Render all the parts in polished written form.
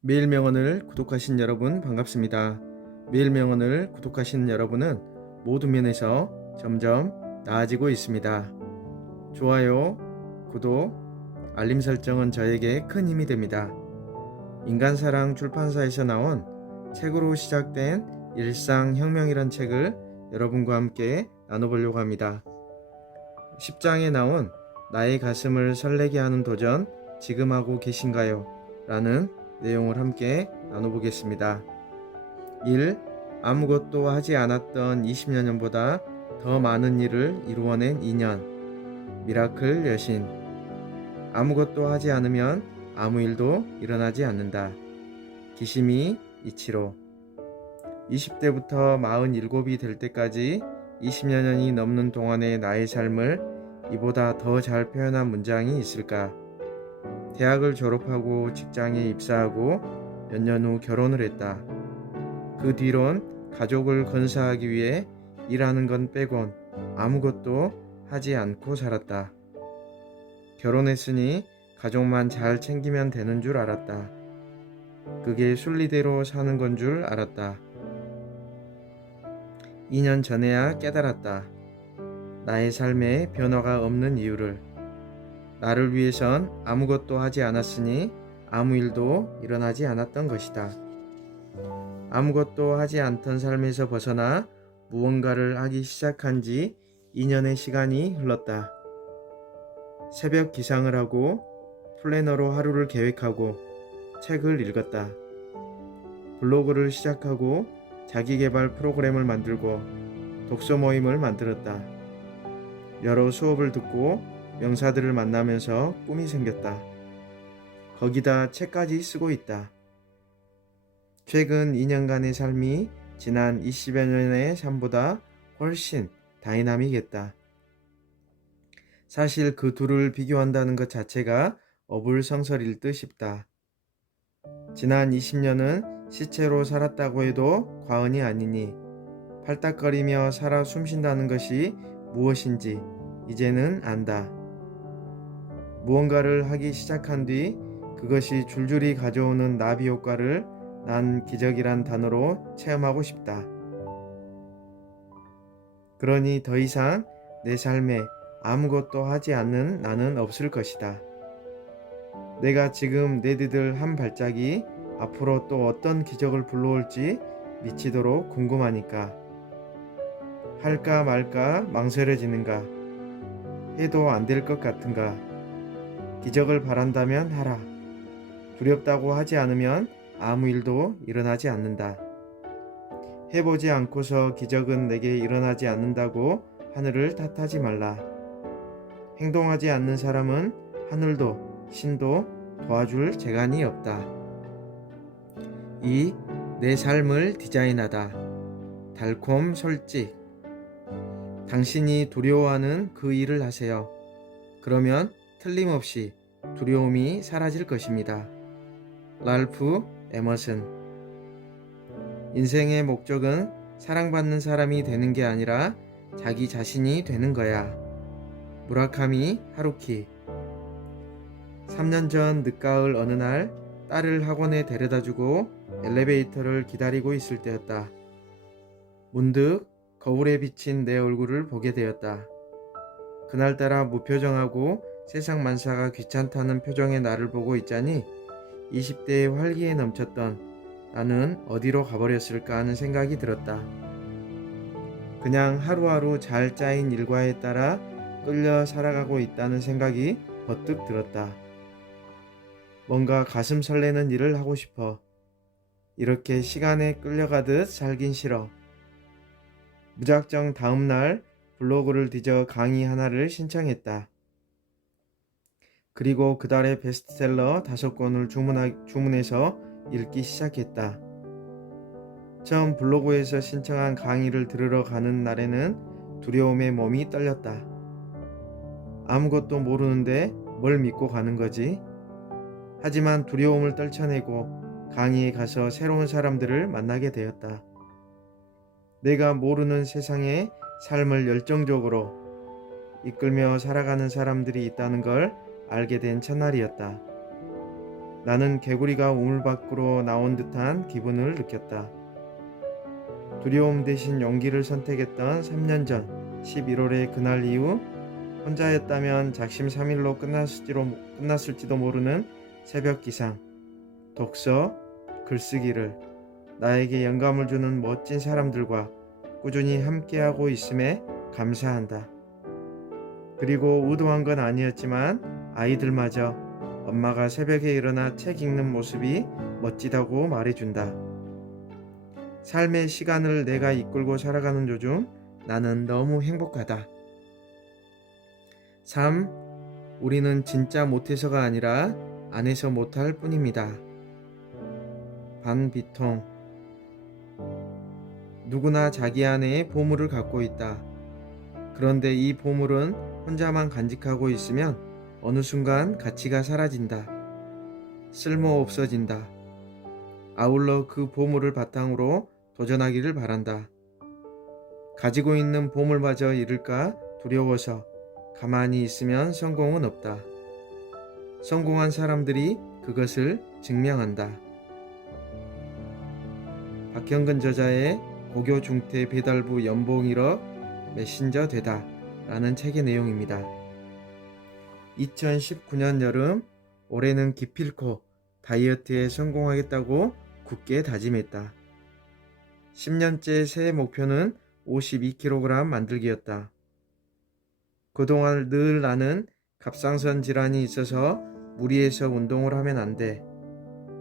매일명언을 구독하신 여러분 반갑습니다. 매일명언을 구독하신 여러분은 모든 면에서 점점 나아지고 있습니다. 좋아요, 구독, 알림 설정은 저에게 큰 힘이 됩니다. 인간사랑 출판사에서 나온 책으로 시작된 일상혁명이란 책을 여러분과 함께 나눠보려고 합니다. 10장에 나온 나의 가슴을 설레게 하는 도전 지금 하고 계신가요? 라는 내용을 함께 나눠보겠습니다. 1. 아무것도 하지 않았던 20여 년보다 더 많은 일을 이루어낸 2년. 미라클 여신. 아무것도 하지 않으면 아무 일도 일어나지 않는다. 기시미 이치로. 20대부터 47이 될 때까지 20여 년이 넘는 동안의 나의 삶을 이보다 더 잘 표현한 문장이 있을까? 대학을 졸업하고 직장에 입사하고 몇 년 후 결혼을 했다. 그 뒤론 가족을 건사하기 위해 일하는 건 빼곤 아무것도 하지 않고 살았다. 결혼했으니 가족만 잘 챙기면 되는 줄 알았다. 그게 순리대로 사는 건 줄 알았다. 2년 전에야 깨달았다. 나의 삶에 변화가 없는 이유를. 나를 위해선 아무것도 하지 않았으니 아무 일도 일어나지 않았던 것이다. 아무것도 하지 않던 삶에서 벗어나 무언가를 하기 시작한 지 2년의 시간이 흘렀다. 새벽 기상을 하고 플래너로 하루를 계획하고 책을 읽었다. 블로그를 시작하고 자기계발 프로그램을 만들고 독서 모임을 만들었다. 여러 수업을 듣고 명사들을 만나면서 꿈이 생겼다. 거기다 책까지 쓰고 있다. 최근 2년간의 삶이 지난 20여 년의 삶보다 훨씬 다이나믹했다. 사실 그 둘을 비교한다는 것 자체가 어불성설일 듯 싶다. 지난 20년은 시체로 살았다고 해도 과언이 아니니 팔딱거리며 살아 숨쉰다는 것이 무엇인지 이제는 안다. 무언가를 하기 시작한 뒤 그것이 줄줄이 가져오는 나비 효과를 난 기적이란 단어로 체험하고 싶다. 그러니 더 이상 내 삶에 아무것도 하지 않는 나는 없을 것이다. 내가 지금 내디딜 한 발짝이 앞으로 또 어떤 기적을 불러올지 미치도록 궁금하니까. 할까 말까 망설여지는가? 해도 안 될 것 같은가? 기적을 바란다면 하라. 두렵다고 하지 않으면 아무 일도 일어나지 않는다. 해보지 않고서 기적은 내게 일어나지 않는다고 하늘을 탓하지 말라. 행동하지 않는 사람은 하늘도 신도 도와줄 재간이 없다. 2. 내 삶을 디자인하다. 달콤 솔직. 당신이 두려워하는 그 일을 하세요. 그러면 틀림없이 두려움이 사라질 것입니다. 랄프 에머슨. 인생의 목적은 사랑받는 사람이 되는 게 아니라 자기 자신이 되는 거야. 무라카미 하루키. 3년 전 늦가을 어느 날 딸을 학원에 데려다주고 엘리베이터를 기다리고 있을 때였다. 문득 거울에 비친 내 얼굴을 보게 되었다. 그날따라 무표정하고 세상 만사가 귀찮다는 표정의 나를 보고 있자니 20대의 활기에 넘쳤던 나는 어디로 가버렸을까 하는 생각이 들었다. 그냥 하루하루 잘 짜인 일과에 따라 끌려 살아가고 있다는 생각이 버뜩 들었다. 뭔가 가슴 설레는 일을 하고 싶어. 이렇게 시간에 끌려가듯 살긴 싫어. 무작정 다음날 블로그를 뒤져 강의 하나를 신청했다. 그리고 그달의 베스트셀러 5권을 주문해서 읽기 시작했다. 처음 블로그에서 신청한 강의를 들으러 가는 날에는 두려움에 몸이 떨렸다. 아무것도 모르는데 뭘 믿고 가는 거지? 하지만 두려움을 떨쳐내고 강의에 가서 새로운 사람들을 만나게 되었다. 내가 모르는 세상에 삶을 열정적으로 이끌며 살아가는 사람들이 있다는 걸 알게 된 첫날이었다. 나는 개구리가 우물 밖으로 나온 듯한 기분을 느꼈다. 두려움 대신 용기를 선택했던 3년 전 11월의 그날 이후 혼자였다면 작심삼일로 끝났을지도 모르는 새벽 기상, 독서, 글쓰기를 나에게 영감을 주는 멋진 사람들과 꾸준히 함께하고 있음에 감사한다. 그리고 의도한 건 아니었지만 아이들마저 엄마가 새벽에 일어나 책 읽는 모습이 멋지다고 말해준다. 삶의 시간을 내가 이끌고 살아가는 도중 나는 너무 행복하다. 3. 우리는 진짜 못해서가 아니라 안 해서 못할 뿐입니다. 반비통. 누구나 자기 안에 보물을 갖고 있다. 그런데 이 보물은 혼자만 간직하고 있으면 어느 순간 가치가 사라진다. 쓸모 없어진다. 아울러 그 보물을 바탕으로 도전하기를 바란다. 가지고 있는 보물마저 잃을까 두려워서 가만히 있으면 성공은 없다. 성공한 사람들이 그것을 증명한다. 박형근 저자의 고교 중퇴 배달부 연봉 1억 메신저 되다 라는 책의 내용입니다. 2019년 여름 올해는 기필코 다이어트에 성공하겠다고 굳게 다짐했다. 10년째 새 목표는 52kg 만들기였다. 그동안 늘 나는 갑상선 질환이 있어서 무리해서 운동을 하면 안 돼.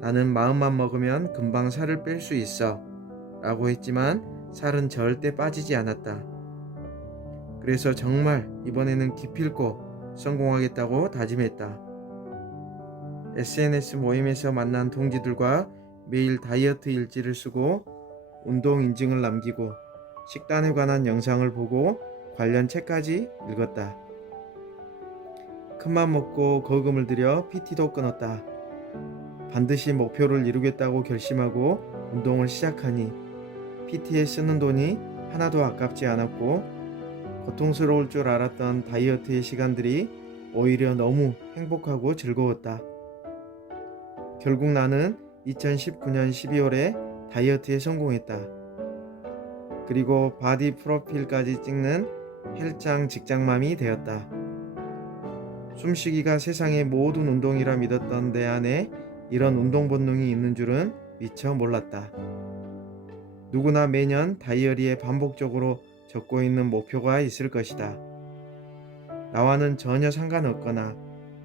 나는 마음만 먹으면 금방 살을 뺄 수 있어. 라고 했지만 살은 절대 빠지지 않았다. 그래서 정말 이번에는 기필코 성공하겠다고 다짐했다. SNS 모임에서 만난 동지들과 매일 다이어트 일지를 쓰고 운동 인증을 남기고 식단에 관한 영상을 보고 관련 책까지 읽었다. 큰맘 먹고 거금을 들여 PT도 끊었다. 반드시 목표를 이루겠다고 결심하고 운동을 시작하니 PT에 쓰는 돈이 하나도 아깝지 않았고 고통스러울 줄 알았던 다이어트의 시간들이 오히려 너무 행복하고 즐거웠다. 결국 나는 2019년 12월에 다이어트에 성공했다. 그리고 바디 프로필까지 찍는 헬장 직장맘이 되었다. 숨쉬기가 세상의 모든 운동이라 믿었던 내 안에 이런 운동 본능이 있는 줄은 미처 몰랐다. 누구나 매년 다이어리에 반복적으로 적고 있는 목표가 있을 것이다. 나와는 전혀 상관없거나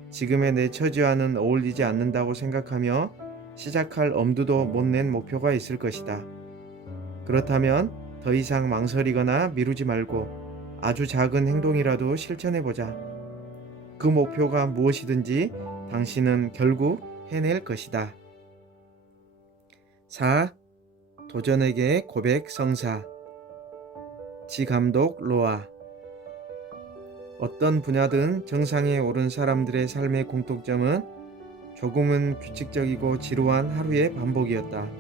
지금의 내 처지와는 어울리지 않는다고 생각하며 시작할 엄두도 못 낸 목표가 있을 것이다. 그렇다면 더 이상 망설이거나 미루지 말고 아주 작은 행동이라도 실천해보자. 그 목표가 무엇이든지 당신은 결국 해낼 것이다. 4. 도전에게 고백 성사. 지감독 로아. 어떤 분야든 정상에 오른 사람들의 삶의 공통점은 조금은 규칙적이고 지루한 하루의 반복이었다.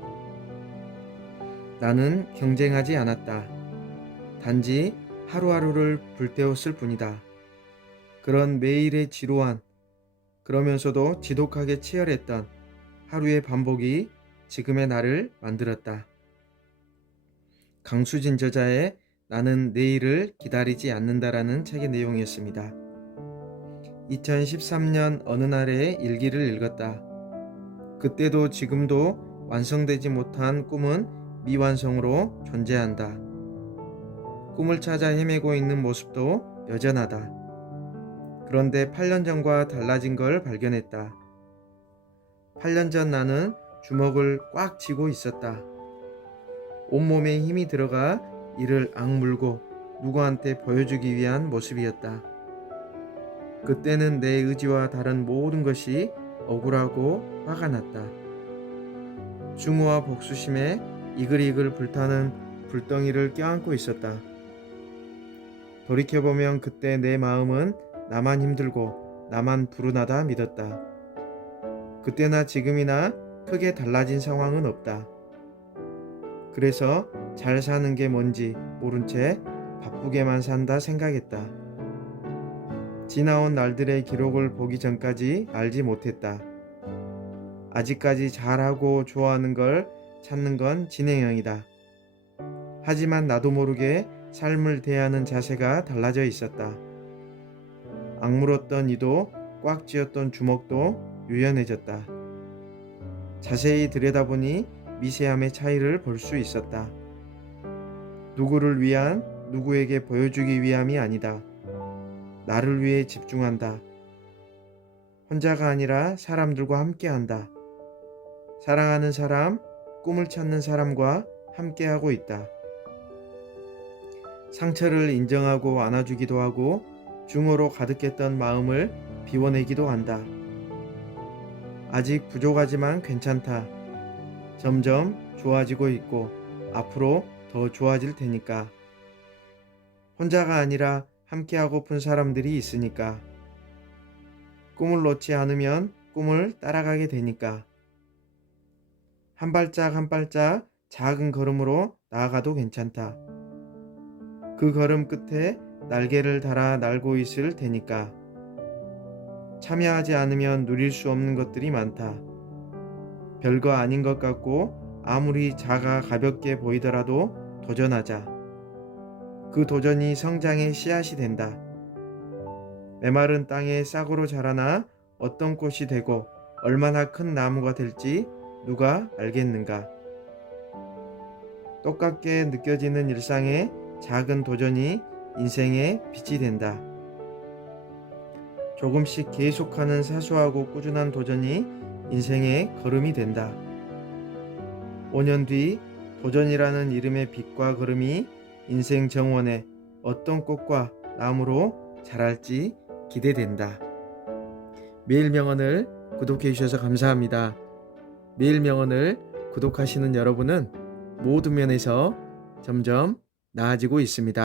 나는 경쟁하지 않았다. 단지 하루하루를 불태웠을 뿐이다. 그런 매일의 지루한, 그러면서도 지독하게 치열했던 하루의 반복이 지금의 나를 만들었다. 강수진 저자의 나는 내일을 기다리지 않는다라는 책의 내용이었습니다. 2013년 어느 날의 일기를 읽었다. 그때도 지금도 완성되지 못한 꿈은 미완성으로 존재한다. 꿈을 찾아 헤매고 있는 모습도 여전하다. 그런데 8년 전과 달라진 걸 발견했다. 8년 전 나는 주먹을 꽉 쥐고 있었다. 온몸에 힘이 들어가 이를 악물고 누구한테 보여주기 위한 모습이었다. 그때는 내 의지와 다른 모든 것이 억울하고 화가 났다. 증오와 복수심에 이글이글 불타는 불덩이를 껴안고 있었다. 돌이켜보면 그때 내 마음은 나만 힘들고 나만 불운하다 믿었다. 그때나 지금이나 크게 달라진 상황은 없다. 그래서 잘 사는 게 뭔지 모른 채 바쁘게만 산다 생각했다. 지나온 날들의 기록을 보기 전까지 알지 못했다. 아직까지 잘하고 좋아하는 걸 찾는 건 진행형이다. 하지만 나도 모르게 삶을 대하는 자세가 달라져 있었다. 악물었던 이도 꽉 쥐었던 주먹도 유연해졌다. 자세히 들여다보니 미세함의 차이를 볼 수 있었다. 누구를 위한, 누구에게 보여주기 위함이 아니다. 나를 위해 집중한다. 혼자가 아니라 사람들과 함께한다. 사랑하는 사람, 꿈을 찾는 사람과 함께하고 있다. 상처를 인정하고 안아주기도 하고 중어로 가득했던 마음을 비워내기도 한다. 아직 부족하지만 괜찮다. 점점 좋아지고 있고 앞으로 더 좋아질 테니까. 혼자가 아니라 함께하고픈 사람들이 있으니까. 꿈을 놓지 않으면 꿈을 따라가게 되니까. 한 발짝 한 발짝 작은 걸음으로 나아가도 괜찮다. 그 걸음 끝에 날개를 달아 날고 있을 테니까. 참여하지 않으면 누릴 수 없는 것들이 많다. 별거 아닌 것 같고 아무리 작아 가볍게 보이더라도 도전하자. 그 도전이 성장의 씨앗이 된다. 메마른 땅에 싹으로 자라나 어떤 꽃이 되고 얼마나 큰 나무가 될지 누가 알겠는가. 똑같게 느껴지는 일상의 작은 도전이 인생의 빛이 된다. 조금씩 계속하는 사소하고 꾸준한 도전이 인생의 걸음이 된다. 5년 뒤 도전이라는 이름의 빛과 걸음이 인생 정원에 어떤 꽃과 나무로 자랄지 기대된다. 매일 명언을 구독해 주셔서 감사합니다. 매일 명언을 구독하시는 여러분은 모든 면에서 점점 나아지고 있습니다.